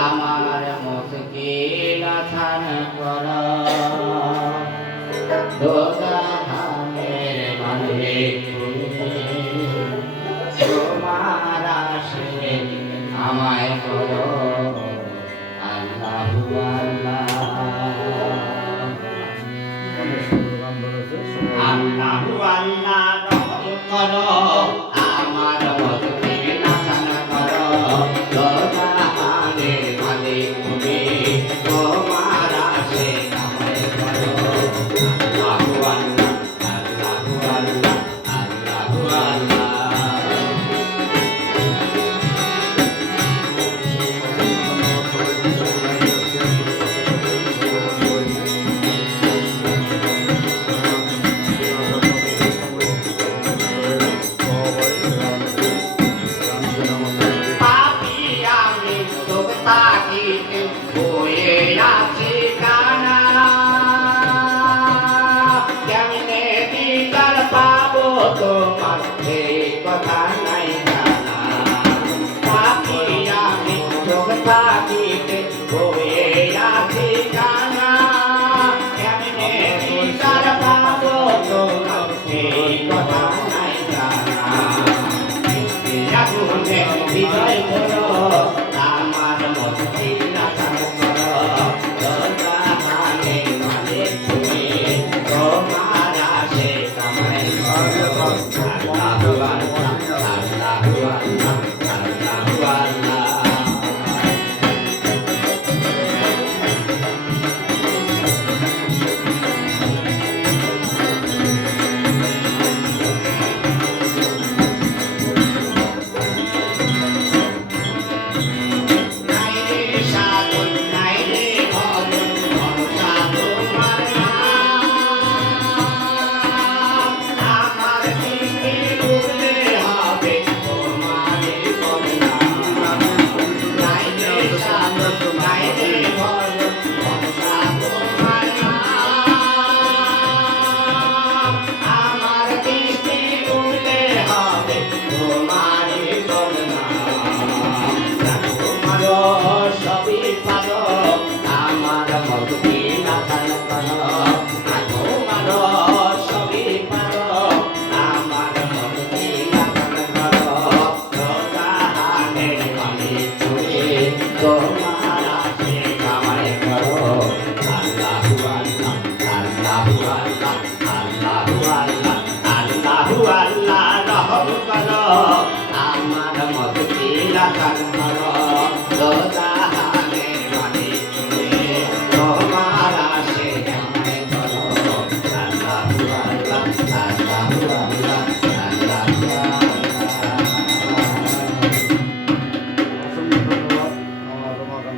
আমার মুশকিল থান কর দোদাহের মনে তোমার আসে আমায় করো আল্লাহ আল্লাহ আল্লাহ আল্লাহ করো লাগিতে বয়ে আছি কানা কেমনে দিদার পাবো তোমার এই কথা নাই পাখি আমি তোর পাখিতে বয়ে আছি কানা কেমনে দিদার পাবো তোমার এই কথা নাই জানা হৃদয় Thank you. আমার মত কি লাগান মারো